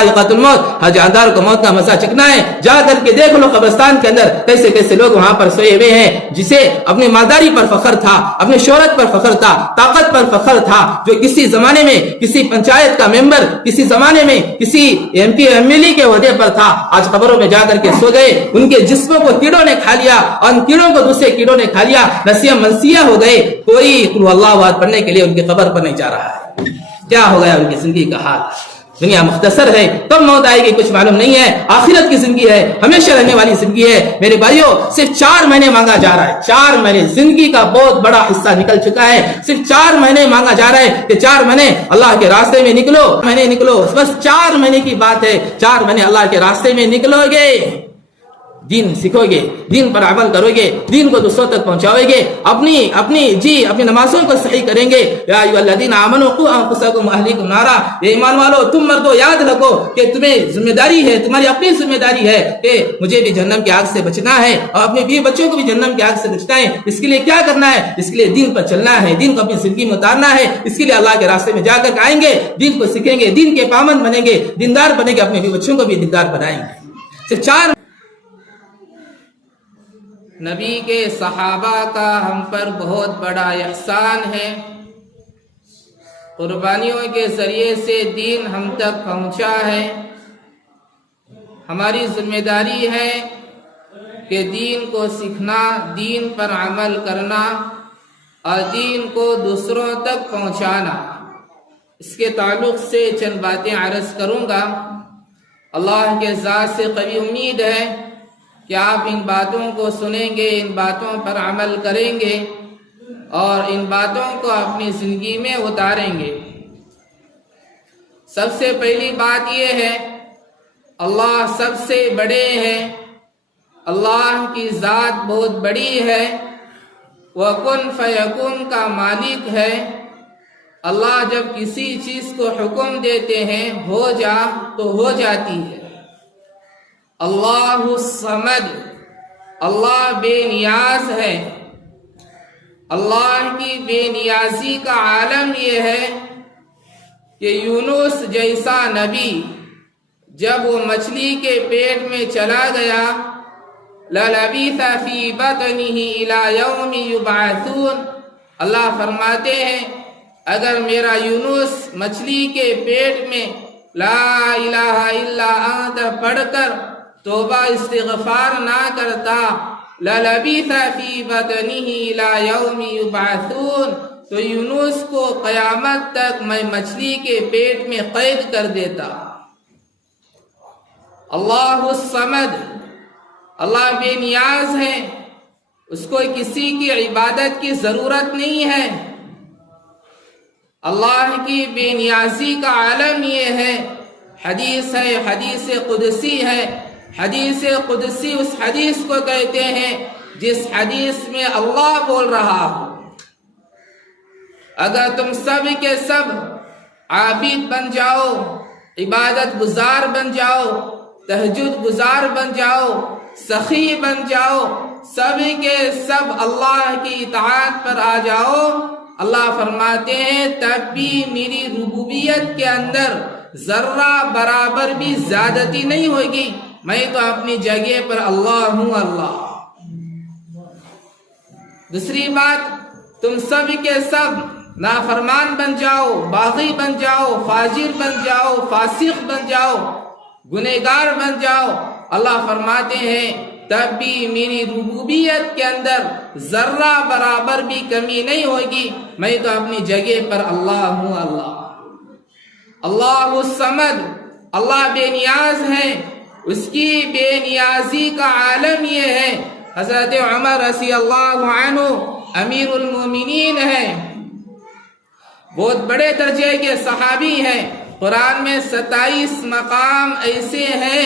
ذائقۃ الموت، ہر جاندار کو موت کا مزہ چکھنا ہے۔ جا کر کے دیکھ لو قبرستان کے اندر کیسے کیسے لوگ وہاں پر سوئے ہوئے ہیں، جسے اپنی مالداری پر فخر تھا، اپنی شہرت پر فخر تھا، طاقت پر فخر تھا، جو کسی زمانے میں کسی پنچایت کا ممبر، کسی زمانے میں کسی M P M L A کے عہدے پر تھا، آج قبروں میں جا کر کے سو گئے، ان کے جسموں کو کیڑوں نے کھا لیا اور ان کیڑوں کو دوسرے کیڑوں نے کھا لیا، نسیہ منسیہ ہو گئے، کوئی قل اللہ احد پڑھنے کے لیے ان کی قبر پر نہیں جا رہا ہے۔ کیا ہو گیا ان کی زندگی کا حال؟ دنیا مختصر ہے، کب موت آئے گی کچھ معلوم نہیں ہے، آخرت کی زندگی ہے، ہمیشہ رہنے والی زندگی ہے۔ میرے بھائیوں، صرف 4 مہینے مانگا جا رہا ہے، 4 مہینے زندگی کا بہت بڑا حصہ نکل چکا ہے، صرف 4 مہینے مانگا جا رہا ہے کہ 4 مہینے اللہ کے راستے میں نکلو، بس 4 مہینے کی بات ہے، 4 مہینے اللہ کے راستے میں نکلو گے، دین سیکھو گے، دین پر عمل کرو گے، دین کو دوسروں تک پہنچاؤ گے، اپنی نمازوں کو صحیح کریں گے۔ یا ایھا الذین آمنوا قوا انفسکم واہلیکم نارا، اے ایمان والو تم مردو یاد رکھو کہ تمہیں ذمہ داری ہے، تمہاری اپنی ذمہ داری ہے کہ مجھے بھی جہنم کی آگ سے بچنا ہے اور اپنے بیوی بچوں کو بھی جہنم کی آگ سے بچنا ہے۔ اس کے لیے کیا کرنا ہے؟ اس کے لیے دین پر چلنا ہے، دین کو اپنی زندگی میں اتارنا ہے۔ اس کے لیے اللہ کے راستے میں جا کر آئیں گے، دین کو سیکھیں گے، دین کے پابند بنیں گے، دیندار بنیں گے، اپنے بیوی بچوں کو بھی دیندار بنائیں گے۔ صرف 4 نبی کے صحابہ کا ہم پر بہت بڑا احسان ہے، قربانیوں کے ذریعے سے دین ہم تک پہنچا ہے۔ ہماری ذمہ داری ہے کہ دین کو سیکھنا، دین پر عمل کرنا اور دین کو دوسروں تک پہنچانا۔ اس کے تعلق سے چند باتیں عرض کروں گا۔ اللہ کے ذات سے قوی امید ہے کہ آپ ان باتوں کو سنیں گے، ان باتوں پر عمل کریں گے اور ان باتوں کو اپنی زندگی میں اتاریں گے۔ سب سے پہلی بات یہ ہے، اللہ سب سے بڑے ہیں، اللہ کی ذات بہت بڑی ہے، وہ کن فیکون کا مالک ہے۔ اللہ جب کسی چیز کو حکم دیتے ہیں ہو جا تو ہو جاتی ہے۔ اللہ الصمد، اللہ بے نیاز ہے۔ اللہ کی بے نیازی کا عالم یہ ہے کہ یونس جیسا نبی جب وہ مچھلی کے پیٹ میں چلا گیا، لَلَبِثَ فِي بَطْنِهِ إِلَى يَوْمِ يُبْعَثُونَ، اللہ فرماتے ہیں اگر میرا یونس مچھلی کے پیٹ میں لا الہ الا انت پڑھ کر توبہ استغفار نہ کرتا، لَلَبِثَ فِي بَطْنِهِ إِلَى يَوْمِ يُبْعَثُونَ، تو یونس کو قیامت تک میں مچھلی کے پیٹ میں قید کر دیتا۔ اللہ الصمد، اللہ بے نیاز ہے، اس کو کسی کی عبادت کی ضرورت نہیں ہے۔ اللہ کی بے نیازی کا عالم یہ ہے، حدیث ہے، حدیث قدسی ہے۔ حدیث قدسی اس حدیث کو کہتے ہیں جس حدیث میں اللہ بول رہا ہو، اگر تم سب کے سب عابد بن جاؤ، عبادت گزار بن جاؤ، تہجد گزار بن جاؤ، سخی بن جاؤ، سب کے سب اللہ کی اطاعت پر آ جاؤ، اللہ فرماتے ہیں تب بھی میری ربوبیت کے اندر ذرہ برابر بھی زیادتی نہیں ہوگی، میں تو اپنی جگہ پر اللہ ہوں۔ اللہ دوسری بات، تم سب کے سب نافرمان بن جاؤ، باغی بن جاؤ، فاجر بن جاؤ، فاسق بن جاؤ، گنہگار بن جاؤ، اللہ فرماتے ہیں تب بھی میری ربوبیت کے اندر ذرہ برابر بھی کمی نہیں ہوگی، میں تو اپنی جگہ پر اللہ ہوں۔ اللہ الصمد، اللہ بے نیاز ہے، اس کی بے نیازی کا عالم یہ ہے۔ حضرت عمر رضی اللہ عنہ امیر المومنین ہے، بہت بڑے درجے کے صحابی ہیں۔ قرآن میں 27 مقام ایسے ہیں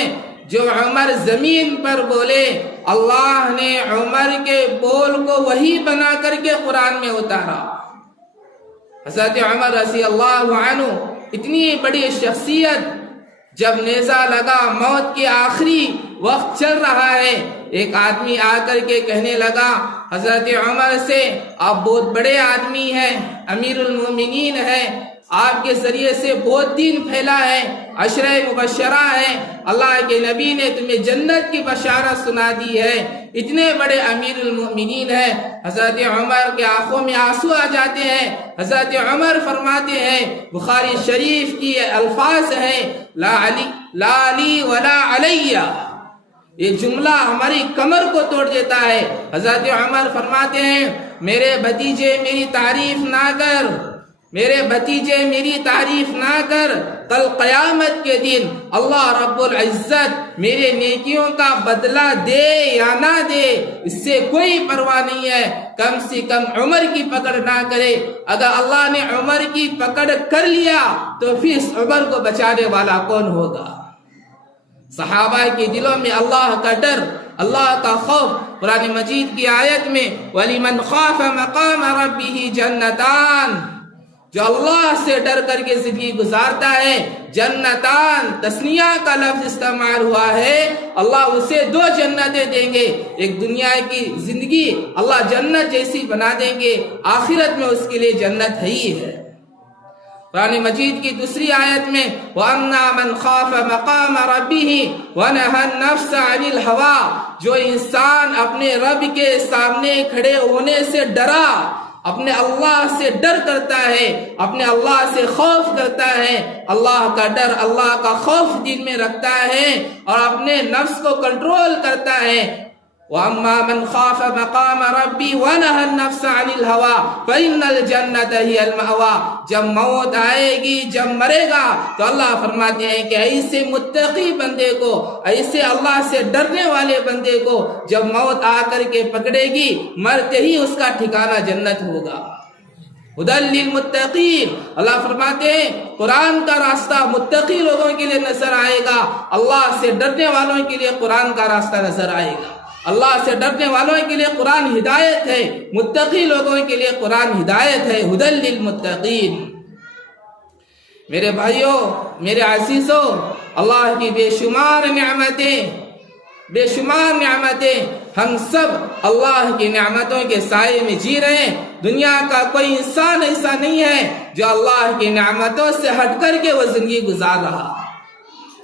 جو عمر زمین پر بولے، اللہ نے عمر کے بول کو وحی بنا کر کے قرآن میں اتارا۔ حضرت عمر رضی اللہ عنہ اتنی بڑی شخصیت، جب نیزہ لگا، موت کے آخری وقت چل رہا ہے، ایک آدمی آ کر کے کہنے لگا حضرت عمر سے آپ بہت بڑے آدمی ہیں، امیر المومنین ہیں، آپ کے ذریعے سے بہت دین پھیلا ہے، عشرہ مبشرہ ہے، اللہ کے نبی نے تمہیں جنت کی بشارت سنا دی ہے، اتنے بڑے امیر المؤمنین ہیں۔ حضرت عمر کے آنکھوں میں آنسو آ جاتے ہیں۔ حضرت عمر فرماتے ہیں، بخاری شریف کی الفاظ ہیں، لا علی ولا علیہ، یہ جملہ ہماری کمر کو توڑ دیتا ہے۔ حضرت عمر فرماتے ہیں، میرے بھتیجے میری تعریف نہ کر، میرے بھتیجے میری تعریف نہ کر، کل قیامت کے دن اللہ رب العزت میرے نیکیوں کا بدلہ دے یا نہ دے اس سے کوئی پرواہ نہیں ہے، کم سے کم عمر کی پکڑ نہ کرے۔ اگر اللہ نے عمر کی پکڑ کر لیا تو پھر اس عمر کو بچانے والا کون ہوگا؟ صحابہ کے دلوں میں اللہ کا ڈر، اللہ کا خوف۔ قرآن مجید کی آیت میں وَلِمَنْ خَافَ مَقَامَ رَبِّهِ جَنَّتَانِ، جو اللہ سے ڈر کر کے زندگی گزارتا ہے، جنتان تثنیہ کا لفظ استعمال ہوا ہے، اللہ اسے 2 جنتیں دیں گے۔ ایک دنیا کی زندگی اللہ جنت جیسی بنا دیں گے، آخرت میں اس کے لیے جنت ہی ہے۔ قرآن مجید کی دوسری آیت میں وَأَمَّا مَنْ خَافَ مَقَامَ رَبِّهِ وَنَهَى النَّفْسَ عَنِ الْهَوَىٰ، جو انسان اپنے رب کے سامنے کھڑے ہونے سے ڈرا، اپنے اللہ سے ڈر کرتا ہے، اپنے اللہ سے خوف کرتا ہے، اللہ کا ڈر، اللہ کا خوف دل میں رکھتا ہے اور اپنے نفس کو کنٹرول کرتا ہے۔ وَأَمَّا مَنْ خَافَ مَقَامَ رَبِّهِ وَنَهَى النَّفْسَ عَنِ الْهَوَىٰ فَإِنَّ الْجَنَّةَ هِيَ الْمَأْوَىٰ، جب موت آئے گی، جب مرے گا تو اللہ فرماتے ہیں کہ ایسے متقی بندے کو، ایسے اللہ سے ڈرنے والے بندے کو جب موت آ کر کے پکڑے گی، مرتے ہی اس کا ٹھکانہ جنت ہوگا۔ ہدی للمتقین، اللہ فرماتے ہیں قرآن کا راستہ متقی لوگوں کے لیے نظر آئے گا، اللہ سے ڈرنے والوں کے لیے قرآن کا راستہ نظر آئے گا۔ اللہ سے ڈرنے والوں کے لیے قرآن ہدایت ہے، متقی لوگوں کے لیے قرآن ہدایت ہے، ہدی للمتقین۔ میرے بھائیوں، میرے عزیزوں، اللہ کی بے شمار نعمتیں، بے شمار نعمتیں، ہم سب اللہ کی نعمتوں کے سائے میں جی رہے ہیں۔ دنیا کا کوئی انسان ایسا نہیں ہے جو اللہ کی نعمتوں سے ہٹ کر کے وہ زندگی گزار رہا،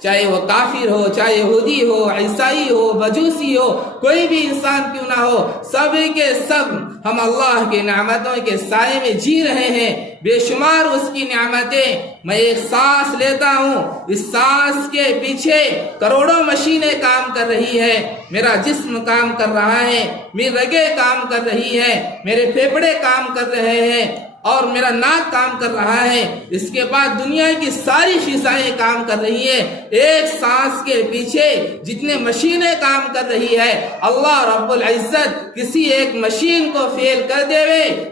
چاہے وہ کافر ہو، چاہے یہودی ہو، عیسائی ہو، مجوسی ہو، کوئی بھی انسان کیوں نہ ہو، سب کے سب ہم اللہ کی نعمتوں کے سائے میں جی رہے ہیں۔ بے شمار اس کی نعمتیں، میں ایک سانس لیتا ہوں، اس سانس کے پیچھے کروڑوں مشینیں کام کر رہی ہیں، میرا جسم کام کر رہا ہے، میری رگیں کام کر رہی ہیں، میرے پھیپھڑے کام کر رہے ہیں اور میرا ناک کام کر رہا ہے، اس کے بعد دنیا کی ساری فضائیں کام کر رہی ہیں۔ ایک سانس کے پیچھے جتنے مشینیں کام کر رہی ہے، اللہ رب العزت کسی ایک مشین کو فیل کر دے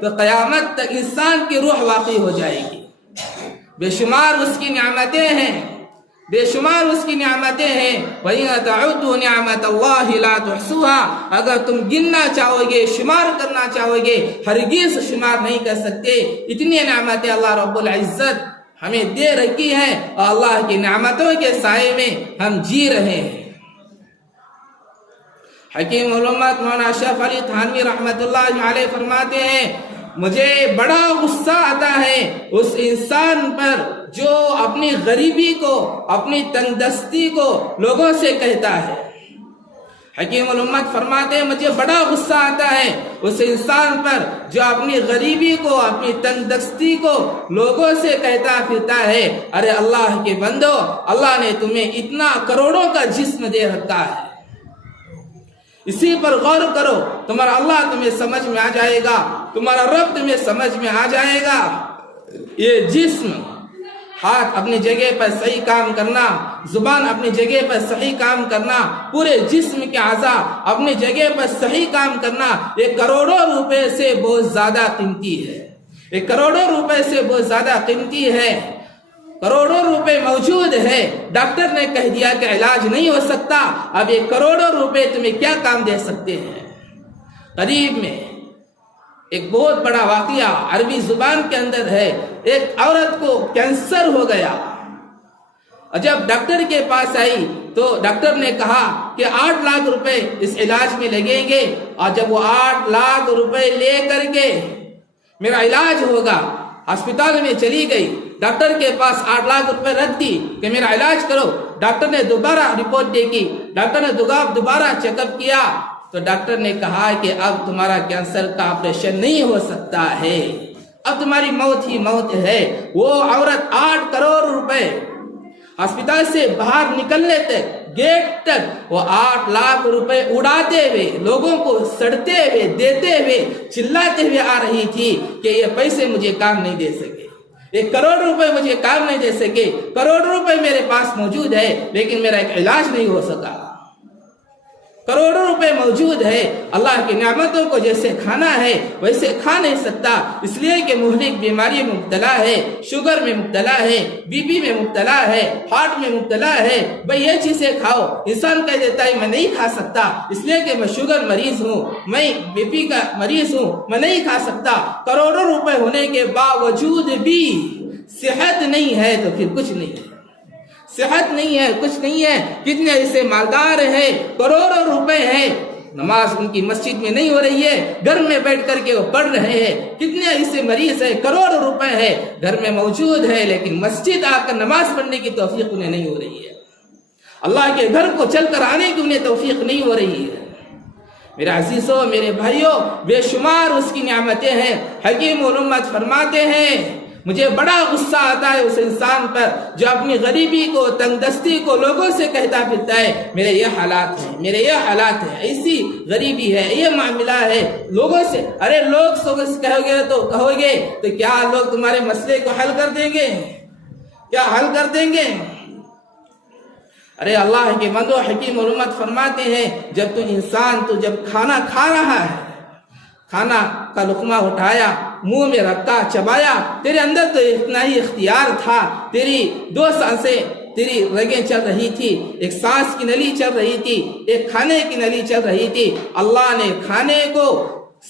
تو قیامت تک انسان کی روح واقعی ہو جائے گی۔ بے شمار اس کی نعمتیں ہیں، بے شمار اس کی نعمتیں ہیں۔ وَإِن تَعُدُّوا نِعْمَتَ اللَّهِ لَا تُحْصُوهَا، اگر تم گننا چاہو گے، شمار کرنا چاہو گے، ہرگز شمار نہیں کر سکتے۔ اتنی نعمتیں اللہ رب العزت ہمیں دے رکھی ہیں اور اللہ کی نعمتوں کے سائے میں ہم جی رہے ہیں۔ حکیم علامت مولانا اشرف علی تھانوی رحمۃ اللہ علیہ فرماتے ہیں، مجھے بڑا غصہ آتا ہے اس انسان پر جو اپنی غریبی کو، اپنی تنگ دستی کو لوگوں سے کہتا ہے۔ حکیم الامت فرماتے ہیں مجھے بڑا غصہ آتا ہے اس انسان پر جو اپنی غریبی کو، اپنی تنگ دستی کو لوگوں سے کہتا پھرتا ہے، ارے اللہ کے بندو، اللہ نے تمہیں اتنا کروڑوں کا جسم دے رکھا ہے، اسی پر غور کرو، تمہارا اللہ تمہیں سمجھ میں آ جائے گا، تمہارا رب تمہیں سمجھ میں آ جائے گا۔ یہ جسم، ہاتھ اپنی جگہ پر صحیح کام کرنا، زبان اپنی جگہ پر صحیح کام کرنا، پورے جسم کے اعضاء اپنی جگہ پر صحیح کام کرنا، یہ کروڑوں روپے سے بہت زیادہ قیمتی ہے، یہ کروڑوں روپے سے بہت زیادہ قیمتی ہے۔ کروڑوں روپے موجود ہے، ڈاکٹر نے کہہ دیا کہ علاج نہیں ہو سکتا، اب یہ کروڑوں روپے تمہیں کیا کام دے سکتے ہیں؟ قریب میں ایک بہت بڑا واقعہ عربی زبان کے اندر ہے، ایک عورت کو کینسر ہو گیا اور جب ڈاکٹر کے پاس آئی تو ڈاکٹر نے کہا کہ 8 لاکھ روپے اس علاج میں لگیں گے، اور جب وہ 8 لاکھ روپے لے کر کے میرا علاج ہوگا، ہسپتال میں چلی گئی، ڈاکٹر کے پاس 8 لاکھ روپے رکھ دی کہ میرا علاج کرو. ڈاکٹر نے دوبارہ رپورٹ دیکھی, ڈاکٹر نے دوبارہ چیک اپ کیا تو ڈاکٹر نے کہا کہ اب تمہارا کینسر کا آپریشن نہیں ہو سکتا ہے, اب تمہاری موت ہی موت ہے. وہ عورت 8 کروڑ روپے ہسپتال سے باہر نکلنے تک, گیٹ تک وہ 8 لاکھ روپے اڑاتے ہوئے, لوگوں کو سڑتے ہوئے, دیتے ہوئے, چلاتے ہوئے آ رہی تھی کہ یہ پیسے مجھے کام نہیں دے سکے, 1 کروڑ روپے مجھے کام نہیں دے سکے, کروڑ روپے میرے پاس موجود ہے لیکن میرا ایک علاج نہیں ہو سکا. کروڑوں روپے موجود ہے, اللہ کی نعمتوں کو جیسے کھانا ہے ویسے کھا نہیں سکتا, اس لیے کہ مہلک بیماری میں مبتلا ہے, شوگر میں مبتلا ہے, بی پی میں مبتلا ہے, ہارٹ میں مبتلا ہے. بھئی یہ چیزیں کھاؤ, انسان کہہ دیتا ہے میں نہیں کھا سکتا اس لیے کہ میں شوگر مریض ہوں, میں بی پی کا مریض ہوں, میں نہیں کھا سکتا. کروڑوں روپے ہونے کے باوجود بھی صحت نہیں ہے تو پھر کچھ نہیں ہے, صحت نہیں ہے کچھ نہیں ہے. کتنے ایسے مالدار ہیں, کروڑوں روپے ہیں, نماز ان کی مسجد میں نہیں ہو رہی ہے, گھر میں بیٹھ کر کے وہ پڑھ رہے ہیں. کتنے ایسے مریض ہیں, کروڑوں روپے ہیں, گھر میں موجود ہے لیکن مسجد آ کر نماز پڑھنے کی توفیق انہیں نہیں ہو رہی ہے, اللہ کے گھر کو چل کر آنے کی انہیں توفیق نہیں ہو رہی ہے. میرے عزیزوں, میرے بھائیوں, بے شمار اس کی نعمتیں ہیں. حکیم الامت فرماتے ہیں مجھے بڑا غصہ آتا ہے اس انسان پر جو اپنی غریبی کو, تنگ دستی کو لوگوں سے کہتا پھرتا ہے میرے یہ حالات ہیں, میرے یہ حالات ہیں, ایسی غریبی ہے, یہ معاملہ ہے. لوگوں سے ارے لوگ کہو گے تو کیا لوگ تمہارے مسئلے کو حل کر دیں گے, کیا حل کر دیں گے؟ ارے اللہ کے بندو, حکیم الامت فرماتے ہیں جب کھانا کھا رہا ہے, کھانا کا لقمہ اٹھایا, منہ میں رکھا, چبایا, تیرے اندر تو اتنا ہی اختیار تھا, تیری 2 سانسیں, تیری رگیں چل رہی تھی, ایک سانس کی نلی چل رہی تھی, ایک کھانے کی نلی چل رہی تھی. اللہ نے کھانے کو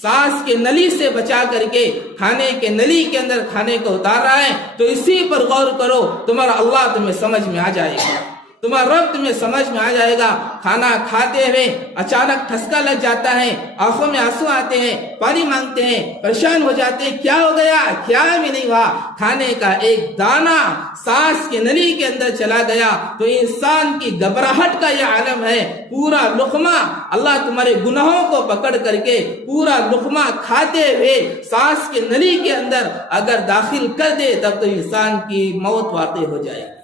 سانس کے نلی سے بچا کر کے کھانے کے نلی کے اندر کھانے کو اتار رہا ہے. تو اسی پر غور کرو, تمہارا اللہ تمہیں سمجھ میں آ جائے گا, تمہارا رب تمہیں سمجھ میں آ جائے گا. کھانا کھاتے ہوئے اچانک ٹھسکا لگ جاتا ہے, آنکھوں میں آنسو آتے ہیں, پانی مانگتے ہیں, پریشان ہو جاتے ہیں, کیا ہو گیا, کیا بھی نہیں ہوا. کھانے کا ایک دانہ سانس کے نلی کے اندر چلا گیا تو انسان کی گھبراہٹ کا یہ عالم ہے. پورا لقمہ اللہ تمہارے گناہوں کو پکڑ کر کے پورا لقمہ کھاتے ہوئے سانس کے نلی کے اندر اگر داخل کر دے تب تو انسان کی موت واقع ہو جائے گی.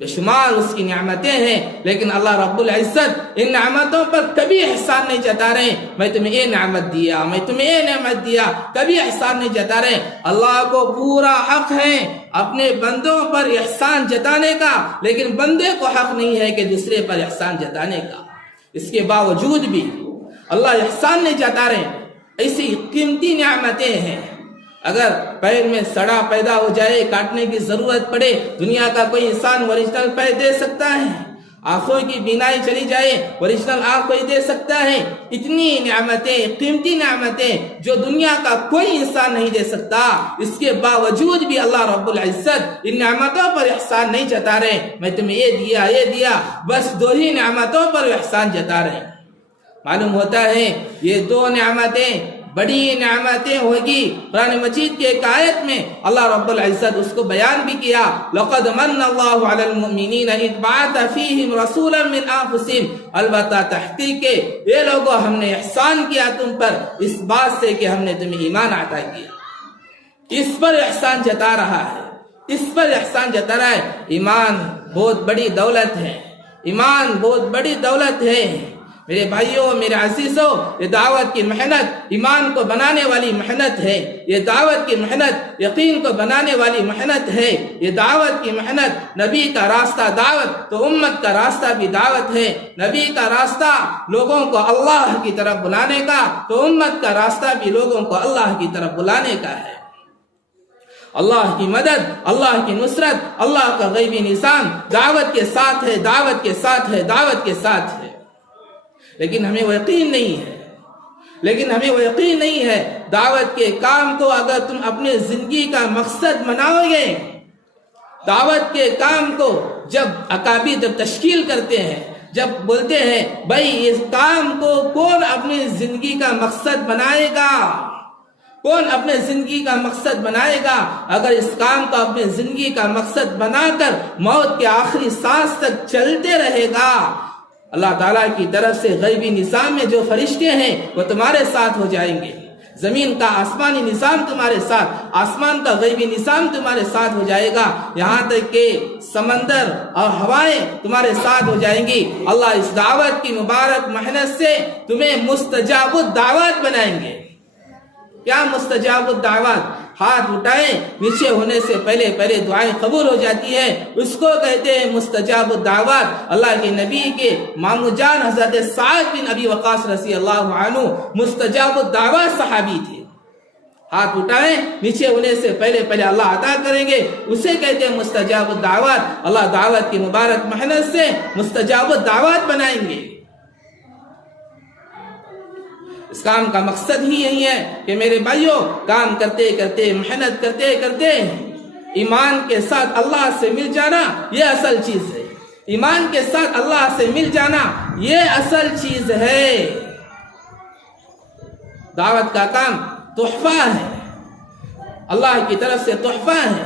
بے شمار اس کی نعمتیں ہیں لیکن اللہ رب العزت ان نعمتوں پر کبھی احسان نہیں جتا رہے میں تمہیں یہ نعمت دیا, میں تمہیں یہ نعمت دیا, کبھی احسان نہیں جتا رہے. اللہ کو پورا حق ہے اپنے بندوں پر احسان جتانے کا, لیکن بندے کو حق نہیں ہے کہ دوسرے پر احسان جتانے کا. اس کے باوجود بھی اللہ احسان نہیں جتا رہے. ایسی قیمتی نعمتیں ہیں, اگر پیر میں سڑا پیدا ہو جائے, کاٹنے کی ضرورت پڑے, دنیا کا کوئی انسان اوریجنل پیر دے سکتا ہے. آنکھوں کی بینائی چلی جائے, اوریجنل آنکھ کوئی دے سکتا ہے. اتنی نعمتیں, قیمتی نعمتیں جو دنیا کا کوئی انسان نہیں دے سکتا, اس کے باوجود بھی اللہ رب العزت ان نعمتوں پر احسان نہیں جتا رہے. میں تمہیں یہ دیا, بس 2 ہی نعمتوں پر احسان جتا رہے. معلوم ہوتا ہے یہ 2 نعمتیں بڑی نعمتیں ہوگی. قرآن مجید کے ایک آیت میں اللہ رب العزت اس کو بیان بھی کیا, لَقَدْ مَنَّ اللَّهُ عَلَى الْمُؤْمِنِينَ إِذْ بَعَثَ فِيهِمْ رَسُولًا مِّنْ أَنفُسِهِمْ. البتہ تحقیق کے یہ لوگوں ہم نے احسان کیا تم پر اس بات سے کہ ہم نے تمہیں ایمان عطا کیا. اس پر احسان جتا رہا ہے, اس پر احسان جتا رہا ہے. ایمان بہت بڑی دولت ہے, ایمان بہت بڑی دولت ہے. میرے بھائیوں, میرے عزیزوں, یہ دعوت کی محنت ایمان کو بنانے والی محنت ہے. یہ دعوت کی محنت یقین کو بنانے والی محنت ہے. یہ دعوت کی محنت, نبی کا راستہ دعوت تو امت کا راستہ بھی دعوت ہے. نبی کا راستہ لوگوں کو اللہ کی طرف بلانے کا تو امت کا راستہ بھی لوگوں کو اللہ کی طرف بلانے کا ہے. اللہ کی مدد, اللہ کی نصرت, اللہ کا غیبی نظام دعوت کے ساتھ ہے, دعوت کے ساتھ ہے, دعوت کے ساتھ ہے. لیکن ہمیں وہ یقین نہیں ہے, دعوت کے کام کو اگر تم اپنے زندگی کا مقصد بناؤ گے, دعوت کے کام کو جب اکابر جب تشکیل کرتے ہیں, جب بولتے ہیں بھائی اس کام کو کون اپنی زندگی کا مقصد بنائے گا, کون اپنے زندگی کا مقصد بنائے گا؟ اگر اس کام کو اپنے زندگی کا مقصد بنا کر موت کے آخری سانس تک چلتے رہے گا، اللہ تعالیٰ کی طرف سے غیبی نظام میں جو فرشتے ہیں وہ تمہارے ساتھ ہو جائیں گے، زمین کا آسمانی نظام تمہارے ساتھ، آسمان کا غیبی نظام تمہارے ساتھ ہو جائے گا، یہاں تک کہ سمندر اور ہوائیں تمہارے ساتھ ہو جائیں گی۔ اللہ اس دعوت کی مبارک محنت سے تمہیں مستجاب الدعوات بنائیں گے۔ کیا مستجاب الدعوات؟ ہاتھ اٹھائیں، نیچے ہونے سے پہلے دعائیں قبول ہو جاتی ہے، اس کو کہتے ہیں مستجاب الدعوات۔ اللہ کے نبی کے مامو جان حضرت سعد بن ابی وقاص رضی اللہ عنہ مستجاب الدعوات صحابی تھے۔ ہاتھ اٹھائیں، نیچے ہونے سے پہلے اللہ عطا کریں گے، اسے کہتے ہیں مستجاب الدعوات۔ اللہ دعوت کی مبارک محنت سے مستجاب الدعوات بنائیں گے۔ اس کام کا مقصد ہی یہی ہے کہ میرے بھائیوں، کام کرتے کرتے، محنت کرتے کرتے ایمان کے ساتھ اللہ سے مل جانا یہ اصل چیز ہے۔ ایمان کے ساتھ اللہ سے مل جانا یہ اصل چیز ہے۔ دعوت کا کام تحفہ ہے، اللہ کی طرف سے تحفہ ہے۔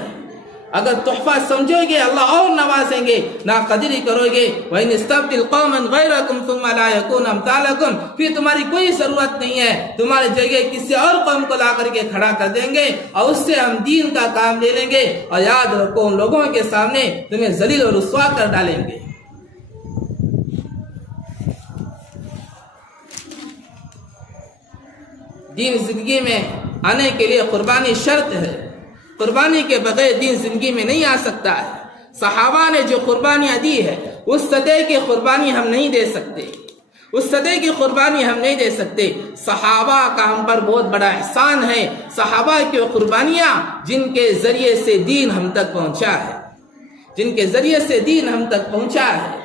اگر تحفہ سمجھو گے اللہ اور نوازیں گے، ناقدری کرو گے وَإِنِ اسْتَبْدِلْ قَوْمًا غَيْرَكُمْ ثُمَّ لَا يَكُونَ أَمْثَالَكُمْ، پھر تمہاری کوئی ضرورت نہیں ہے، تمہاری جگہ کسی اور قوم کو لا کر کے کھڑا کر دیں گے اور اس سے ہم دین کا کام لے لیں گے، اور یاد رکھو ان لوگوں کے سامنے تمہیں ذلیل اور رسوا کر ڈالیں گے۔ دین زندگی میں آنے کے لیے قربانی شرط ہے، قربانی کے بغیر دین زندگی میں نہیں آ سکتا ہے۔ صحابہ نے جو قربانیاں دی ہے اس سطح کی قربانی ہم نہیں دے سکتے، اس سطح کی قربانی ہم نہیں دے سکتے۔ صحابہ کا ہم پر بہت بڑا احسان ہے، صحابہ کی قربانیاں جن کے ذریعے سے دین ہم تک پہنچا ہے، جن کے ذریعے سے دین ہم تک پہنچا ہے۔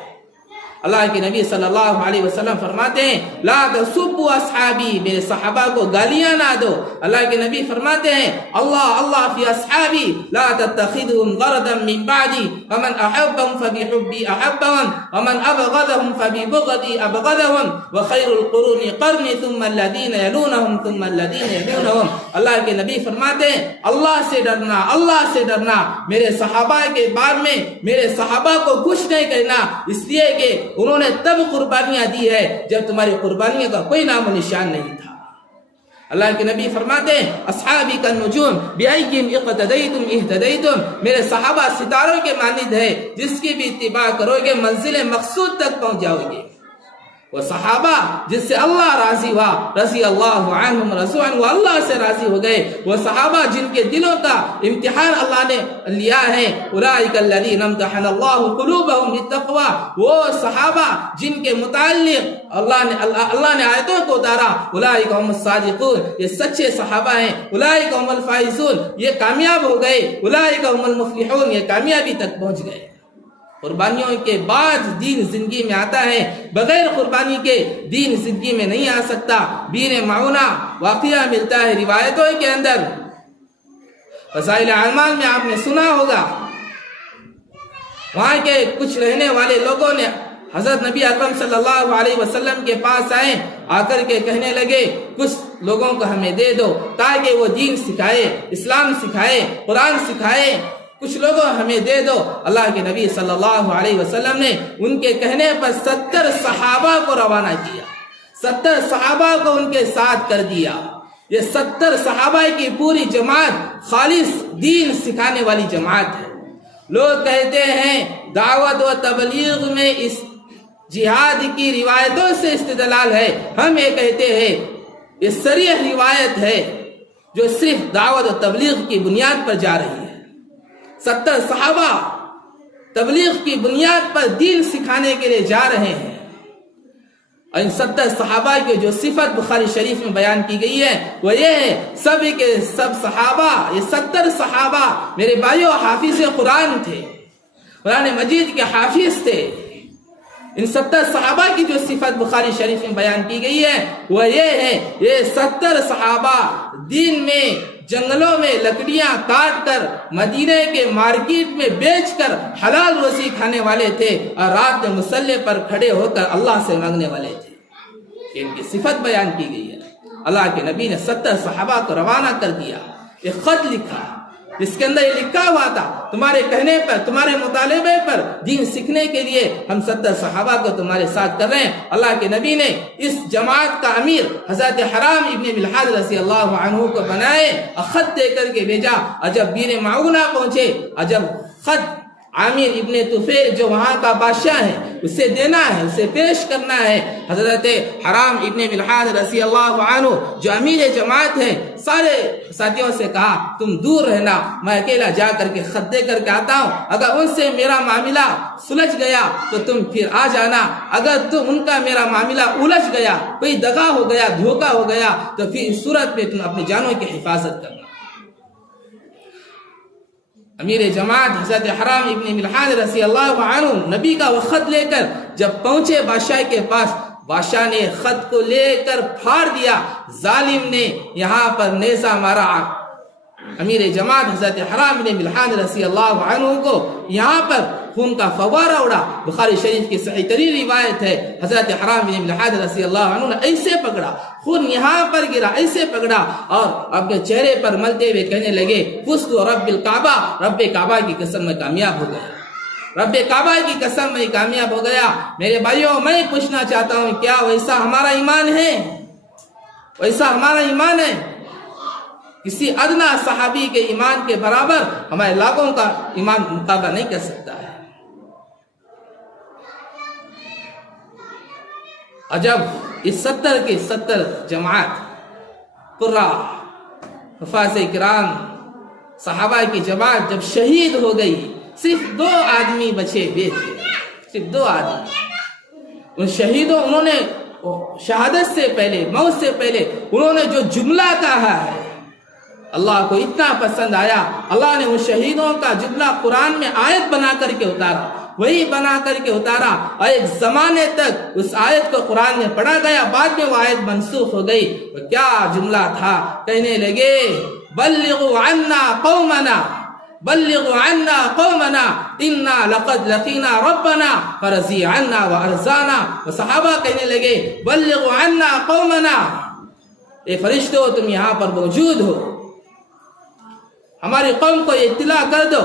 اللہ کے نبی صلی اللہ علیہ وسلم فرماتے ہیں لا تسبوا اصحابی، میرے صحابہ کو گالیاں نہ دو۔ اللہ کے نبی فرماتے ہیں اللہ فی اصحابی لا تتخذهم غرضا من بعدی ومن احبهم فبحبی احبهم ومن ابغضهم فببغضی ابغضهم وخیر القرون قرنی ثم الذین یلونهم ثم الذین یلونهم۔ اللہ کے نبی فرماتے ہیں اللہ سے ڈرنا، اللہ سے ڈرنا، میرے صحابہ کے بارے میں میرے صحابہ کو کچھ نہیں کہنا، اس لیے کہ انہوں نے تب قربانیاں دی ہے جب تمہاری قربانیوں کا کوئی نام و نشان نہیں تھا۔ اللہ کے نبی فرماتے ہیں اصحابی کا نجوم بِأَيِّهِمْ اقتدیتم اہتدیتم، میرے صحابہ ستاروں کے مانند ہے، جس کی بھی اتباع کرو گے منزل مقصود تک پہنچ جاؤ گے۔ وہ صحابہ جس سے اللہ راضی ہوا، رضی اللہ عنہم رضوا عنہ، وہ اللہ سے راضی ہو گئے۔ وہ صحابہ جن کے دلوں کا امتحان اللہ نے لیا ہے، اولئک الذین امتحن اللہ قلوبہم للتقوی، وہ صحابہ جن کے متعلق اللہ نے آیتوں کو اتارا، اولئک هم الصادقون، یہ سچے صحابہ ہیں، اولئک هم الفائزون، یہ کامیاب ہو گئے، اولئک هم المفلحون، یہ کامیابی تک پہنچ گئے۔ قربانیوں کے بعد دین زندگی میں آتا ہے، بغیر قربانی کے دین زندگی میں نہیں آ سکتا۔ بیر معونہ واقعہ ملتا ہے روایتوں کے اندر، فضائل اعمال میں آپ نے سنا ہوگا، وہاں کے کچھ رہنے والے لوگوں نے حضرت نبی اکرم صلی اللہ علیہ وسلم کے پاس آئے، آ کر کے کہنے لگے کچھ لوگوں کو ہمیں دے دو تاکہ وہ دین سکھائے، اسلام سکھائے، قرآن سکھائے، کچھ لوگوں ہمیں دے دو۔ اللہ کے نبی صلی اللہ علیہ وسلم نے ان کے کہنے پر 70 صحابہ کو روانہ کیا، 70 صحابہ کو ان کے ساتھ کر دیا۔ یہ 70 صحابہ کی پوری جماعت خالص دین سکھانے والی جماعت ہے۔ لوگ کہتے ہیں دعوت و تبلیغ میں اس جہاد کی روایتوں سے استدلال ہے، ہم یہ کہتے ہیں یہ صریح روایت ہے جو صرف دعوت و تبلیغ کی بنیاد پر جا رہی ہے۔ 70 صحابہ تبلیغ کی بنیاد پر دین سکھانے کے لیے جا رہے ہیں، اور ان 70 صحابہ کی جو صفت بخاری شریف میں بیان کی گئی ہے وہ یہ ہے سب کے سب صحابہ، یہ 70 صحابہ میرے بھائیوں حافظ قرآن تھے، قرآن مجید کے حافظ تھے۔ ان 70 صحابہ کی جو صفت بخاری شریف میں بیان کی گئی ہے وہ یہ ہے، یہ 70 صحابہ دین میں جنگلوں میں لکڑیاں کاٹ کر مدینے کے مارکیٹ میں بیچ کر حلال روزی کھانے والے تھے، اور رات میں مصلی پر کھڑے ہو کر اللہ سے مانگنے والے تھے۔ ان کی صفت بیان کی گئی ہے۔ اللہ کے نبی نے 70 صحابہ کو روانہ کر دیا، ایک خط لکھا جس کے اندر یہ لکھا ہوا تھا تمہارے کہنے پر، تمہارے مطالبے پر دین سیکھنے کے لیے ہم 70 صحابہ کو تمہارے ساتھ کر رہے ہیں۔ اللہ کے نبی نے اس جماعت کا امیر حضرت حرام ابن ملحان رضی اللہ عنہ کو بنائے اور خط دے کر کے بھیجا، اور جب بیر معونہ پہنچے اور جب خط عامر ابن طفیل جو وہاں کا بادشاہ ہے اسے دینا ہے، اسے پیش کرنا ہے، حضرت حرام ابن ملحان رضی اللہ عنہ جو امیر جماعت ہے سارے ساتھیوں سے کہا تم دور رہنا، میں اکیلا جا کر کے خط دے کر کے آتا ہوں، اگر ان سے میرا معاملہ سلجھ گیا تو تم پھر آ جانا، اگر تم ان کا میرا معاملہ الجھ گیا، کوئی دغا ہو گیا، دھوکہ ہو گیا، تو پھر اس صورت میں تم اپنی جانوں کی حفاظت کرنا۔ امیر جماعت حضرت حرام ابن ملحان رضی اللہ عنہ نبی کا وہ خط لے کر جب پہنچے بادشاہ کے پاس، بادشاہ نے خط کو لے کر پھاڑ دیا، ظالم نے یہاں پر نیزہ مارا، امیر جماعت حضرت حرام ابن ملحان رضی اللہ عنہ کو یہاں پر خون کا فوارہ اڑا۔ بخاری شریف کی صحیح ترین روایت ہے، حضرت حرام ابن ملحان رضی اللہ عنہ نے ایسے پکڑا، خون یہاں پر گرا، ایسے پکڑا اور اپنے چہرے پر ملتے ہوئے کہنے لگے فزت رب الکعبہ، رب کعبہ کی قسم میں کامیاب ہو گیا، رب کعبہ کی قسم میں کامیاب ہو گیا۔ میرے بھائیوں، میں پوچھنا چاہتا ہوں کیا ویسا ہمارا ایمان ہے؟ ویسا ہمارا ایمان ہے؟ کسی ادنا صحابی کے ایمان کے برابر ہمارے لاکھوں کا ایمان مقابلہ نہیں کر سکتا ہے۔ اور جب اس 70 کے 70 جماعت قرہ حفاظ کرام صحابہ کی جماعت جب شہید ہو گئی، صرف 2 آدمی بچے ہوئے تھے، صرف 2 آدمی۔ ان شہیدوں انہوں نے شہادت سے پہلے، موت سے پہلے انہوں نے جو جملہ کہا ہے اللہ کو اتنا پسند آیا، اللہ نے ان شہیدوں کا جملہ قرآن میں آیت بنا کر کے اتارا، وہی بنا کر کے اتارا، اور ایک زمانے تک اس آیت کو قرآن میں پڑھا گیا، بعد میں وہ آیت منسوخ ہو گئی۔ وہ کیا جملہ تھا؟ کہنے لگے بلغوا عنا قومنا، بلغوا عنا قومنا انا لقد لقینا ربنا فرضی عنا وارزانا۔ وہ صحابہ کہنے لگے بلغوا عنا قومنا، اے فرشتوں تم یہاں پر موجود ہو، ہماری قوم کو اطلاع کر دو،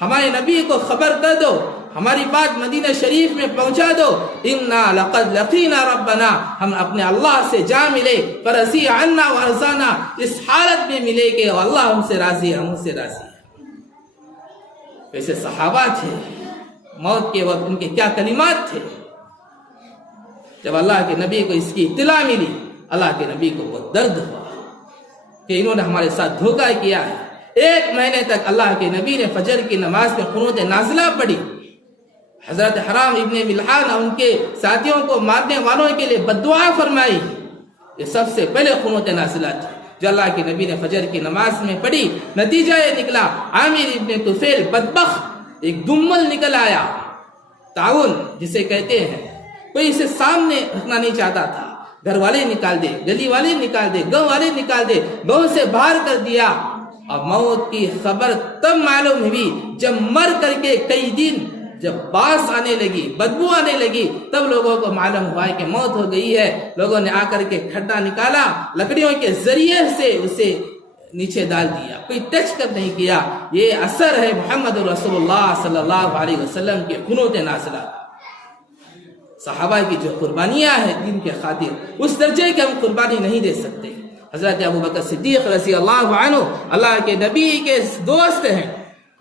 ہمارے نبی کو خبر کر دو، ہماری بات مدینہ شریف میں پہنچا دو، انا لقد لقینا ربنا، ہم اپنے اللہ سے جا ملے، فرضی عنا وارزانا، اس حالت میں ملے کہ اللہ ہم سے راضی ہے، ہم سے راضی ہے۔ ویسے صحابہ تھے، موت کے وقت ان کے کیا کلمات تھے۔ جب اللہ کے نبی کو اس کی اطلاع ملی، اللہ کے نبی کو بہت درد ہوا کہ انہوں نے ہمارے ساتھ دھوکہ کیا ہے۔ 1 مہینے تک اللہ کے نبی نے فجر کی نماز میں قنوت نازلہ پڑھی، حضرت حرام ابن ملحان اور ان کے ساتھیوں کو مارنے والوں کے لیے بد دعا فرمائی۔ یہ سب سے پہلے قنوت نازلہ تھی جو اللہ کے نبی نے فجر کی نماز میں پڑھی۔ نتیجہ یہ نکلا عامر ابن طفیل بدبخت ایک دمل نکل آیا، تعاون جسے کہتے ہیں، کوئی اسے سامنے رکھنا نہیں چاہتا تھا، گھر والے نکال دے، گلی والے نکال دے، گاؤں والے نکال دے، گاؤں سے باہر کر دیا۔ اور موت کی خبر تب معلوم ہوئی جب مر کر کے کئی دن جب باس آنے لگی، بدبو آنے لگی، تب لوگوں کو معلوم ہوا کہ موت ہو گئی ہے۔ لوگوں نے آ کر کے کھڈا نکالا، لکڑیوں کے ذریعے سے اسے نیچے ڈال دیا، کوئی ٹچ کر نہیں کیا۔ یہ اثر ہے محمد رسول اللہ صلی اللہ علیہ وسلم کے قنوت نازلہ۔ صحابہ کی جو قربانیاں ہیں دین کے خاطر، اس درجے کی ہم قربانی نہیں دے سکتے۔ حضرت ابوبکر صدیق رضی اللہ عنہ اللہ کے نبی کے دوست ہیں۔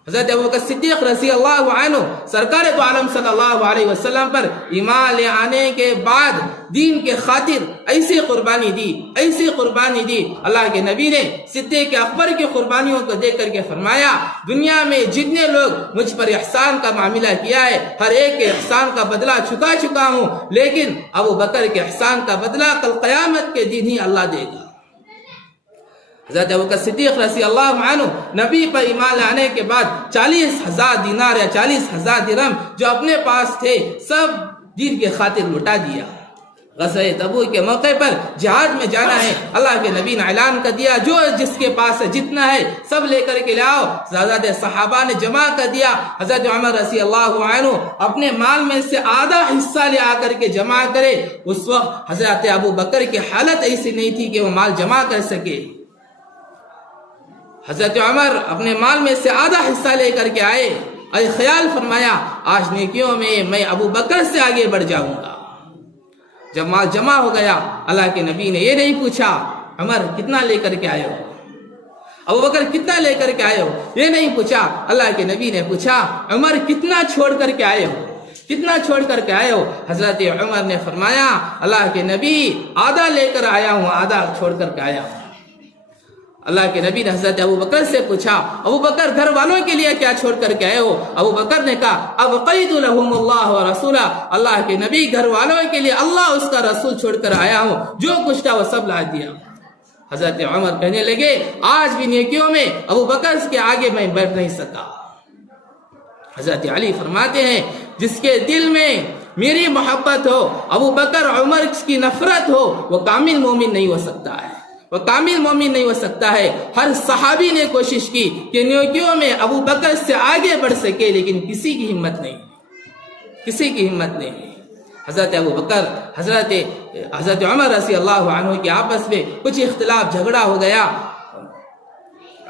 حضرت ابوبکر صدیق رضی اللہ عنہ سرکار دو عالم صلی اللہ علیہ وسلم پر ایمان لے آنے کے بعد دین کے خاطر ایسی قربانی دی، ایسی قربانی دی۔ اللہ کے نبی نے صدیق اکبر کی قربانیوں کو دیکھ کر کے فرمایا دنیا میں جتنے لوگ مجھ پر احسان کا معاملہ کیا ہے ہر ایک کے احسان کا بدلہ چکا ہوں، لیکن ابوبکر کے احسان کا بدلہ کل قیامت کے دن ہی اللہ دے گا۔ حضرت ابوبکر صدیق رضی اللہ عنہ نبی پر ایمان لانے کے بعد 40,000 دینار یا 40,000 درہم جو اپنے پاس تھے سب دین کے خاطر لٹا دیا۔ غزوہ تبوک کے موقع پر جہاد میں جانا ہے، اللہ کے نبی نے اعلان کر دیا جو جس کے پاس جتنا ہے سب لے کر کے لاؤ۔ زیادہ صحابہ نے جمع کر دیا۔ حضرت عمر رضی اللہ عنہ اپنے مال میں سے آدھا حصہ لے آ کر کے جمع کرے۔ اس وقت حضرت ابو بکر کی حالت ایسی نہیں تھی کہ وہ مال جمع کر سکے۔ حضرت عمر اپنے مال میں سے آدھا حصہ لے کر کے آئے اور خیال فرمایا آج نیکیوں میں ابو بکر سے آگے بڑھ جاؤں گا۔ جب مال جمع ہو گیا اللہ کے نبی نے یہ نہیں پوچھا عمر کتنا لے کر کے آئے ہو، ابو بکر کتنا لے کر کے آئے ہو، یہ نہیں پوچھا۔ اللہ کے نبی نے پوچھا عمر کتنا چھوڑ کر کے آئے ہو، کتنا چھوڑ کر کے آئے ہو۔ حضرت عمر نے فرمایا اللہ کے نبی آدھا لے کر آیا ہوں، آدھا چھوڑ کر کے آیا ہوں۔ اللہ کے نبی نے حضرت ابو بکر سے پوچھا ابو بکر گھر والوں کے لیے کیا چھوڑ کر کے آئے ہو؟ ابو بکر نے کہا ابقیت لهم اللہ ورسولہ، اللہ کے نبی گھر والوں کے لیے اللہ اس کا رسول چھوڑ کر آیا ہوں، جو کچھ تھا وہ سب لا دیا۔ حضرت عمر کہنے لگے آج بھی نیکیوں میں ابو بکر کے آگے میں بیٹھ نہیں سکا۔ حضرت علی فرماتے ہیں جس کے دل میں میری محبت ہو، ابو بکر عمر کی نفرت ہو، وہ کامل مومن نہیں ہو سکتا ہے، وہ کامل مومن نہیں ہو سکتا ہے۔ ہر صحابی نے کوشش کی کہ نیکیوں میں ابو بکر سے آگے بڑھ سکے، لیکن کسی کی ہمت نہیں، کسی کی ہمت نہیں۔ حضرت ابو بکر حضرت عمر رضی اللہ عنہ کے آپس میں کچھ اختلاف جھگڑا ہو گیا۔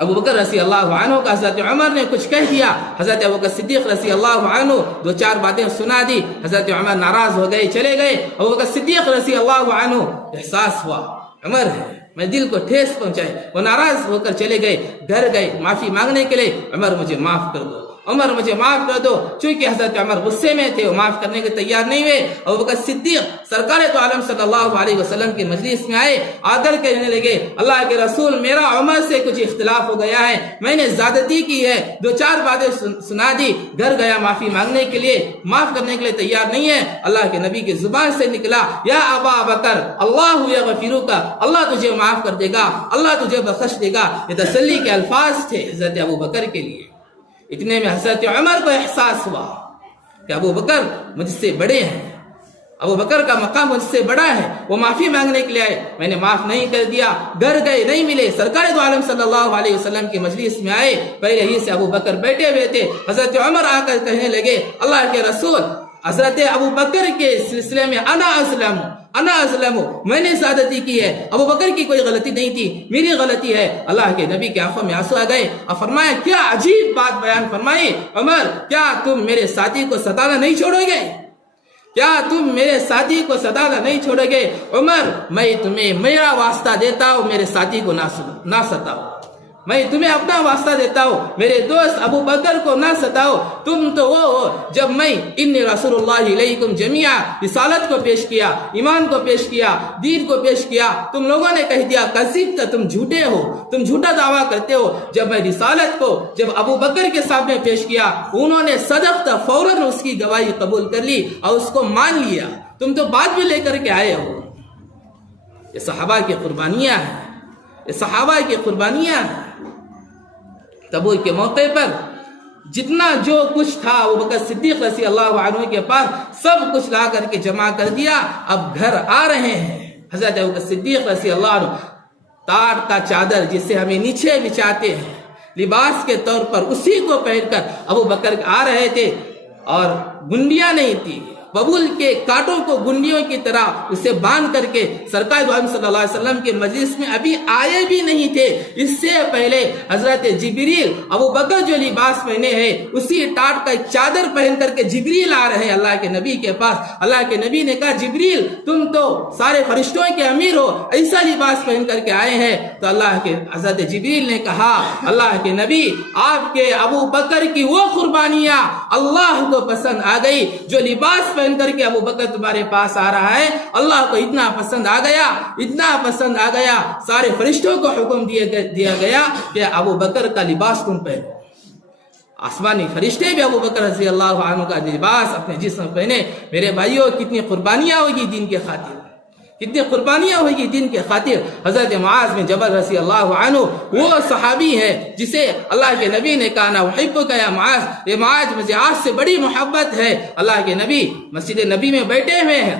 ابو بکر رضی اللہ عنہ کا حضرت عمر نے کچھ کہہ دیا، حضرت ابو بکر صدیق رضی اللہ عنہ دو چار باتیں سنا دی، حضرت عمر ناراض ہو گئے چلے گئے۔ ابو بکر صدیق رضی اللہ عنہ احساس ہوا عمر ہے میں دل کو ٹھیس پہنچائے، وہ ناراض ہو کر چلے گئے، گھر گئے معافی مانگنے کے لیے عمر مجھے معاف کر دو، عمر مجھے معاف کر دو۔ چونکہ حضرت عمر غصے میں تھے، وہ معاف کرنے کے تیار نہیں ہوئے۔ ابو بکر صدیق سرکار تو عالم صلی اللہ علیہ وسلم کی مجلس میں آئے، آ کر کہنے لگے اللہ کے رسول میرا عمر سے کچھ اختلاف ہو گیا ہے، میں نے زیادتی کی ہے، دو چار باتیں سنا دی، گھر گیا معافی مانگنے کے لیے، معاف کرنے کے لیے تیار نہیں ہے۔ اللہ کے نبی کی زبان سے نکلا یا ابا بکر اللہ یغفرک، اللہ تجھے معاف کر دے گا، اللہ تجھے بخش دے گا۔ یہ تسلی کے الفاظ تھے حضرت ابو بکر کے لیے۔ اتنے میں حضرت عمر کو احساس ہوا کہ ابو بکر مجھ سے بڑے ہیں، ابو بکر کا مقام مجھ سے بڑا ہے، وہ معافی مانگنے کے لیے آئے، میں نے معاف نہیں کر دیا۔ گھر گئے نہیں ملے، سرکار دو عالم صلی اللہ علیہ وسلم کی مجلس میں آئے، پہلے ہی سے ابو بکر بیٹھے ہوئے تھے۔ حضرت عمر آ کر کہنے لگے اللہ کے رسول حضرت ابو بکر کے سلسلے میں انا ازلم، میں نے زیادتی کی ہے، ابو بکر کی کوئی غلطی نہیں تھی، میری غلطی ہے۔ اللہ کے نبی کی آنکھوں میں آنسو آ گئے اور فرمایا کیا عجیب بات بیان فرمائی عمر، کیا تم میرے ساتھی کو ستانا نہیں چھوڑو گے؟ کیا تم میرے ساتھی کو ستانا نہیں چھوڑو گے؟ عمر میں تمہیں میرا واسطہ دیتا ہوں، میرے ساتھی کو نہ ستاؤ، میں تمہیں اپنا واسطہ دیتا ہوں، میرے دوست ابو بکر کو نہ ستاؤ۔ تم تو وہ ہو جب میں انی رسول اللہ علیکم جمیعا رسالت کو پیش کیا، ایمان کو پیش کیا، دین کو پیش کیا، تم لوگوں نے کہہ دیا کذبت، تم جھوٹے ہو، تم جھوٹا دعویٰ کرتے ہو۔ جب میں رسالت کو جب ابو بکر کے سامنے پیش کیا، انہوں نے صدقت، فوراً اس کی گواہی قبول کر لی اور اس کو مان لیا، تم تو بعد میں لے کر کے آئے ہو۔ یہ صحابہ کی قربانیاں ہیں، یہ صحابہ کی قربانیاں ہیں۔ تبوک کے موقع پر جتنا جو کچھ تھا ابو بکر صدیق رضی اللہ عنہ کے پاس سب کچھ لا کر کے جمع کر دیا، اب گھر آ رہے ہیں۔ حضرت ابو بکر صدیق رضی اللہ عنہ تاٹ کا چادر جسے ہمیں نیچے بچھاتے ہیں لباس کے طور پر، اسی کو پہن کر ابو بکر آ رہے تھے، اور گنڈیاں نہیں تھی، ببول کے کانٹوں کو گنڈیوں کی طرح اسے باندھ کر کے سرکار محمد صلی اللہ علیہ وسلم کے مجلس میں ابھی آئے بھی نہیں تھے۔ اس سے پہلے حضرت جبریل ابو بکر جو لباس پہنے ہیں اسی ٹاٹ کا چادر پہن کر کے جبریل آ رہے ہیں اللہ کے نبی کے پاس۔ اللہ کے نبی نے کہا جبریل تم تو سارے فرشتوں کے امیر ہو، ایسا لباس پہن کر کے آئے ہیں؟ تو اللہ کے حضرت جبریل نے کہا اللہ کے نبی آپ کے ابو بکر کی وہ قربانیاں اللہ کو پسند آ گئی، جو لباس پہن کر کے ابو بکر تمہارے پاس آ رہا ہے، اللہ کو اتنا پسند آ گیا، اتنا پسند آ گیا، سارے فرشتوں کو حکم دیا گیا کہ ابو بکر کا لباس تم پہنو۔ آسمانی فرشتے بھی ابو بکر رضی اللہ عنہ کا لباس اپنے جسم پہنے۔ میرے بھائیوں کتنی قربانیاں ہوگی دین کے خاطر، کتنی قربانیاں ہوگی دین کے خاطر۔ حضرت معاذ بن جبل رضی اللہ عنہ وہ صحابی ہے جسے اللہ کے نبی نے کہا نا احبک یا معاذ، یہ معاذ مجھے آج سے بڑی محبت ہے۔ اللہ کے نبی مسجد نبی میں بیٹھے ہوئے ہیں،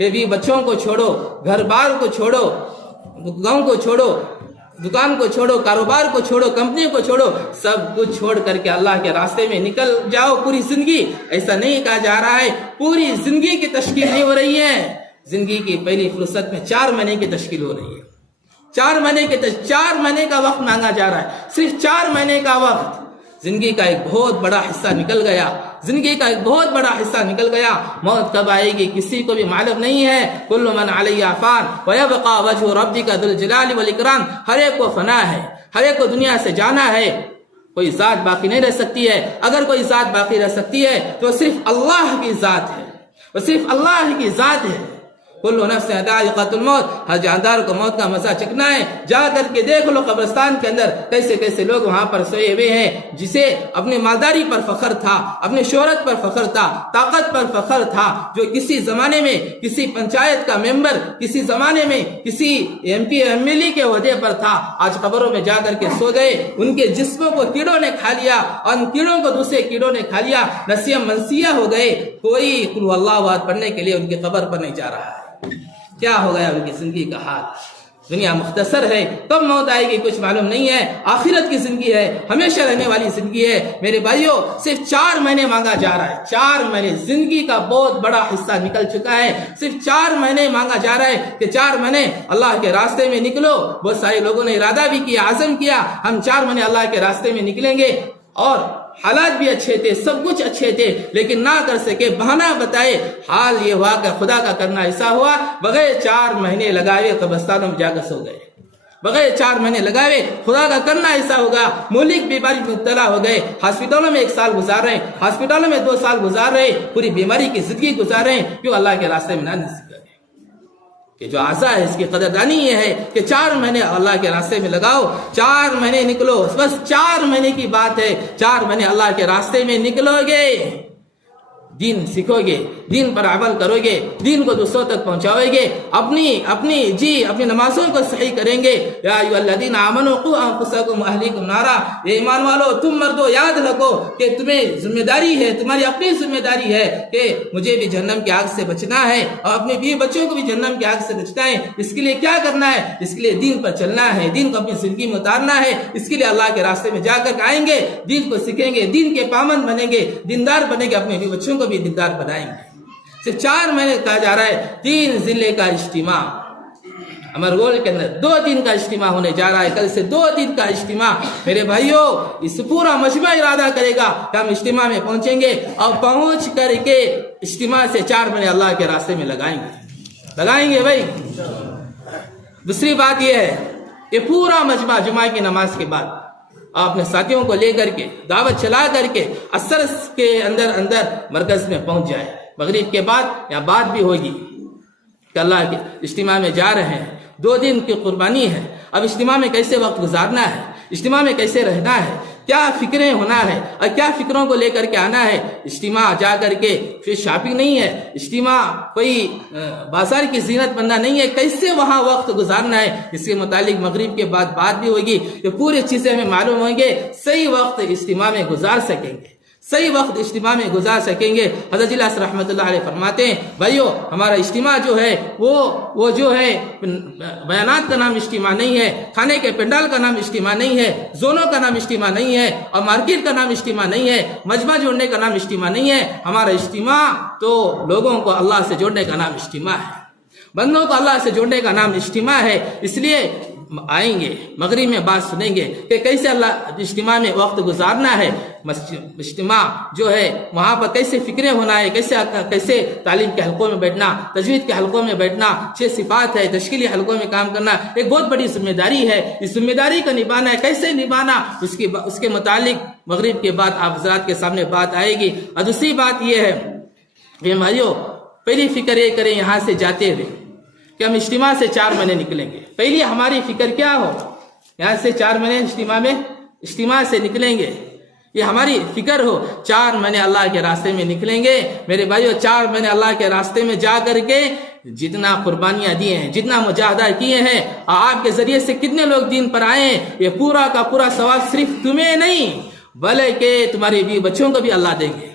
کہ بھی بچوں کو چھوڑو، گھر بار کو چھوڑو، گاؤں کو چھوڑو، دکان کو چھوڑو، کاروبار کو چھوڑو، کمپنی کو چھوڑو، سب کچھ چھوڑ کر کے اللہ کے راستے میں نکل جاؤ پوری زندگی۔ ایسا نہیں کہا جا رہا ہے پوری زندگی کی تشکیل نہیں ہو رہی ہے، زندگی کی پہلی فرصت میں 4 مہینے کی تشکیل ہو رہی ہے۔ 4 مہینے کا وقت مانگا جا رہا ہے، صرف 4 مہینے کا وقت۔ زندگی کا ایک بہت بڑا حصہ نکل گیا، زندگی کا ایک بہت بڑا حصہ نکل گیا۔ موت کب آئے گی کسی کو بھی معلوم نہیں ہے۔ کل من علیہا فان ویبقى وجہ ربک ذو الجلال والاکرام، ہر ایک کو فنا ہے، ہر ایک کو دنیا سے جانا ہے، کوئی ذات باقی نہیں رہ سکتی ہے۔ اگر کوئی ذات باقی رہ سکتی ہے تو صرف اللہ کی ذات ہے، وہ صرف اللہ کی ذات ہے۔ کل نفس ذائقۃ الموت، ہر جاندار کو موت کا مزہ چکھنا ہے۔ جا کر کے دیکھ لو قبرستان کے اندر کیسے کیسے لوگ وہاں پر سوئے ہوئے ہیں، جسے اپنی مالداری پر فخر تھا، اپنی شہرت پر فخر تھا، طاقت پر فخر تھا، جو کسی زمانے میں کسی پنچایت کا ممبر، کسی زمانے میں کسی M P M L A کے عہدے پر تھا، آج قبروں میں جا کر کے سو گئے۔ ان کے جسموں کو کیڑوں نے کھا لیا اور ان کیڑوں کو دوسرے کیڑوں نے کھا لیا، نسیہ منسیہ ہو گئے۔ کوئی قل هو اللہ احد پڑھنے کے لیے ان کی قبر پر نہیں جا رہا ہے۔ کیا ہو گیا ان کی زندگی کا حال؟ دنیا مختصر ہے، کب موت آئے گی کچھ معلوم نہیں ہے۔ آخرت کی زندگی ہے، ہمیشہ رہنے والی زندگی ہے۔ میرے بھائیوں، صرف 4 مہینے مانگا جا رہا ہے، 4 مہینے، زندگی کا بہت بڑا حصہ نکل چکا ہے، صرف 4 مہینے مانگا جا رہا ہے کہ 4 مہینے اللہ کے راستے میں نکلو۔ بہت سارے لوگوں نے ارادہ بھی کیا، عزم کیا، ہم 4 مہینے اللہ کے راستے میں نکلیں گے، اور حالات بھی اچھے تھے، سب کچھ اچھے تھے، لیکن نہ کر سکے، بہانہ بتائے۔ حال یہ ہوا کہ خدا کا کرنا ایسا ہوا، بغیر 4 مہینے لگائے قبرستانوں میں جا کر سو گئے، بغیر 4 مہینے لگائے۔ خدا کا کرنا ایسا ہوگا، ملک بیماری میں مبتلا ہو گئے، ہاسپٹلوں میں 1 سال گزار رہے ہیں، ہاسپٹلوں میں 2 سال گزار رہے ہیں، پوری بیماری کی زندگی گزار رہے ہیں، کیوں؟ اللہ کے راستے میں نہ نصیب کرے۔ کہ جو اعضاء ہے اس کی قدردانی یہ ہے کہ 4 مہینے اللہ کے راستے میں لگاؤ، 4 مہینے نکلو، بس 4 مہینے کی بات ہے۔ 4 مہینے اللہ کے راستے میں نکلو گے، دین سیکھو گے، دین پر عمل کرو گے، دین کو دوسروں تک پہنچاؤ گے، اپنی نمازوں کو صحیح کریں گے۔ یا ایھا الذین آمنوا قوا انفسکم واہلیکم نارا، اے ایمان والو تم مردو یاد رکھو کہ تمہیں ذمہ داری ہے، تمہاری اپنی ذمہ داری ہے کہ مجھے بھی جہنم کی آگ سے بچنا ہے اور اپنے بیوی بچوں کو بھی جہنم کی آگ سے بچنا ہے۔ اس کے لیے کیا کرنا ہے؟ اس کے لیے دین پر چلنا ہے، دین کو اپنی زندگی میں اتارنا ہے۔ اس کے لیے اللہ کے راستے میں جا کر آئیں گے، دین کو سیکھیں گے، دین کے پابند بنیں گے، دیندار بنیں گے، اپنے بیوی بچوں کو بھی دیندار بنائیں گے۔ صرف 4 مہینے کہا جا رہا ہے۔ 3 ضلع کا اجتماع امرگول کے اندر 2 دن کا اجتماع ہونے جا رہا ہے، کل سے 2 دن کا اجتماع۔ میرے بھائیوں، اس پورا مجمع ارادہ کرے گا کہ ہم اجتماع میں پہنچیں گے اور پہنچ کر کے اجتماع سے 4 مہینے اللہ کے راستے میں لگائیں گے بھائی۔ دوسری بات یہ ہے، یہ پورا مجمع جمعہ کی نماز کے بعد آپ اپنے ساتھیوں کو لے کر کے دعوت چلا کر کے عصر کے اندر مرکز میں پہنچ جائے۔ مغرب کے بعد یا بعد بھی ہوگی کہ اللہ کے اجتماع میں جا رہے ہیں، 2 دن کی قربانی ہے۔ اب اجتماع میں کیسے وقت گزارنا ہے، اجتماع میں کیسے رہنا ہے، کیا فکریں ہونا ہے اور کیا فکروں کو لے کر کے آنا ہے۔ اجتماع جا کر کے پھر شاپنگ نہیں ہے، اجتماع کوئی بازار کی زینت بننا نہیں ہے، کیسے وہاں وقت گزارنا ہے، اس کے متعلق مغرب کے بعد بات بھی ہوگی۔ یہ پوری چیزیں ہمیں معلوم ہوں گے، صحیح وقت اجتماع میں گزار سکیں گے، صحیح وقت اجتماع میں گزار سکیں گے۔ حضرت جلاس رحمۃ اللہ علیہ فرماتے ہیں، بھائیو ہمارا اجتماع جو ہے وہ جو ہے بیانات کا نام اجتماع نہیں ہے، کھانے کے پنڈال کا نام اجتماع نہیں ہے، زونوں کا نام اجتماع نہیں ہے، اور مارکیٹ کا نام اجتماع نہیں ہے، مجمع جوڑنے کا نام اجتماع نہیں ہے۔ ہمارا اجتماع تو لوگوں کو اللہ سے جوڑنے کا نام اجتماع ہے، بندوں کو اللہ سے جوڑنے کا نام اجتماع ہے۔ اس لیے آئیں گے، مغرب میں بات سنیں گے کہ کیسے اللہ اجتماع میں وقت گزارنا ہے، اجتماع جو ہے وہاں پر کیسے فکریں ہونا ہے، کیسے تعلیم کے حلقوں میں بیٹھنا، تجوید کے حلقوں میں بیٹھنا، 6 صفات ہے، تشکیلی حلقوں میں کام کرنا، ایک بہت بڑی ذمہ داری ہے۔ اس ذمہ داری کو نبھانا ہے، کیسے نبھانا، اس کے متعلق مغرب کے بعد آپ حضرات کے سامنے بات آئے گی۔ اور دوسری بات یہ ہے کہ بھائیو، پہلی فکر یہ کریں یہاں سے جاتے ہوئے کہ ہم اجتماع سے 4 مہینے نکلیں گے۔ پہلی ہماری فکر کیا ہو، یہاں سے 4 مہینے اجتماع سے نکلیں گے، یہ ہماری فکر ہو۔ 4 مہینے اللہ کے راستے میں نکلیں گے۔ میرے بھائیو، 4 مہینے اللہ کے راستے میں جا کر کے جتنا قربانیاں دیے ہیں، جتنا مجاہدہ کیے ہیں، اور آپ کے ذریعے سے کتنے لوگ دین پر آئے ہیں، یہ پورا کا پورا ثواب صرف تمہیں نہیں بلکہ تمہارے بیوی بچوں کو بھی اللہ دیں گے،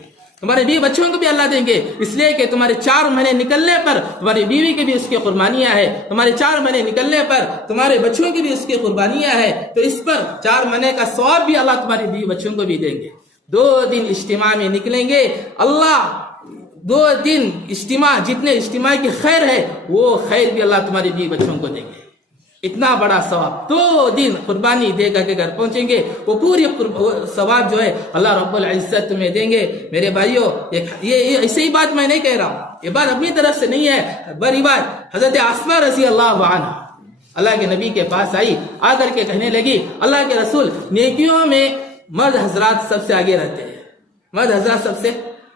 تمہارے بیوی بچوں کو بھی اللہ دیں گے، اس لیے کہ تمہارے 4 مہینے نکلنے پر تمہاری بیوی کی بھی اس کی قربانیاں ہیں، تمہارے 4 مہینے نکلنے پر تمہارے بچوں کی بھی اس کی قربانیاں ہیں، تو اس پر 4 مہینے کا ثواب بھی اللہ تمہاری بیوی بچوں کو بھی دیں گے۔ 2 دن اجتماع میں نکلیں گے، اللہ 2 دن اجتماع، جتنے اجتماع کی خیر ہے وہ خیر بھی اللہ تمہاری بیوی بچوں کو دیں گے۔ اتنا بڑا ثواب 2 دن قربانی دے کر کے گھر پہنچیں گے، وہ پوری ثواب جو ہے اللہ رب العزت تمہیں دیں گے۔ میرے بھائیوں، یہ ایسی ہی بات میں نہیں کہہ رہا ہوں، یہ بات اپنی طرف سے نہیں ہے، بڑی بات حضرت اسماء رضی اللہ عنہ اللہ کے نبی کے پاس آئی، آ کر کے کہنے لگی اللہ کے رسول، نیکیوں میں مرد حضرات سب سے آگے رہتے ہیں، مرد حضرات سب سے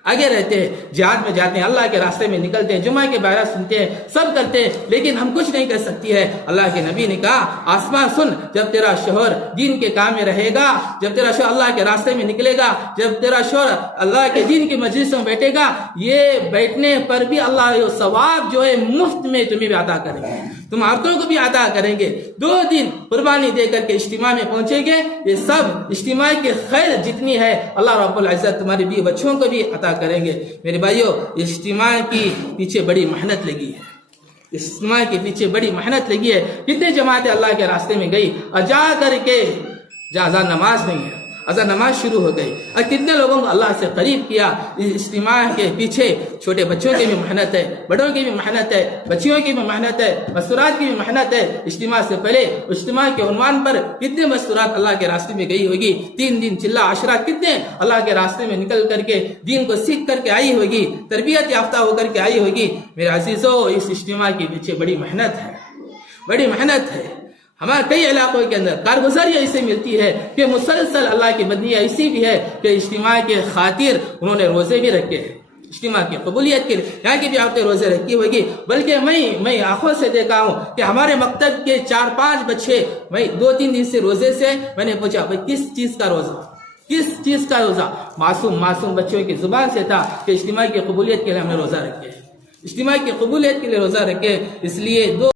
آگے رہتے ہیں، جہاد میں جاتے ہیں، اللہ کے راستے میں نکلتے ہیں، جمعہ کے بارہ سنتے ہیں، سب کرتے ہیں، لیکن ہم کچھ نہیں کر سکتی ہے۔ اللہ کے نبی نے کہا آسماں سن، جب تیرا شوہر دین کے کام میں رہے گا، جب تیرا شوہر اللہ کے راستے میں نکلے گا، جب تیرا شوہر اللہ کے دین کی مجلسوں میں بیٹھے گا، یہ بیٹھنے پر بھی اللہ یہ ثواب جو ہے مفت میں تمہیں بھی عطا کریں گے، تم عورتوں کو بھی عطا کریں گے۔ 2 دن قربانی دے کر کے اجتماع میں پہنچیں گے، یہ سب اجتماع کی خیر جتنی ہے اللہ رب العزت تمہاری بیوی بچوں کو بھی عطا کریں گے۔ میرے بھائیوں، اجتماع کی پیچھے بڑی محنت لگی ہے، اجتماع کے پیچھے بڑی محنت لگی ہے۔ کتنے جماعتیں اللہ کے راستے میں گئی اور جا کر کے اذان نماز نہیں ہے، اذان نماز شروع ہو گئی، اور کتنے لوگوں کو اللہ سے قریب کیا۔ اجتماع کے پیچھے چھوٹے بچوں کی بھی محنت ہے، بڑوں کی بھی محنت ہے، بچیوں کی بھی محنت ہے، مستورات کی بھی محنت ہے۔ اجتماع سے پہلے اجتماع کے عنوان پر کتنے مستورات اللہ کے راستے میں گئی ہوگی، 3 دن چلہ عشرات کتنے اللہ کے راستے میں نکل کر کے دین کو سیکھ کر کے آئی ہوگی، تربیت یافتہ ہو کر کے آئی ہوگی۔ میرے عزیزوں، اس اجتماع کے پیچھے بڑی محنت ہے، بڑی محنت ہے۔ ہمارے کئی علاقوں کے اندر کارگزاری ایسے ملتی ہے کہ مسلسل اللہ کی بدنیاں ایسی بھی ہے کہ اجتماع کے خاطر انہوں نے روزے بھی رکھے ہیں، اجتماع کی قبولیت کے لیے یہاں کی بھی عورتیں روزے رکھی ہوگی۔ بلکہ میں آنکھوں سے دیکھا ہوں کہ ہمارے مکتب کے 4-5 بچے، میں 2-3 دن سے روزے سے میں نے پوچھا بھائی کس چیز کا روزہ، کس چیز کا روزہ؟ معصوم بچوں کی زبان سے تھا کہ اجتماع کی قبولیت کے لیے ہم نے روزہ رکھے، اجتماع کی قبولیت کے لیے روزہ رکھے۔ اس لیے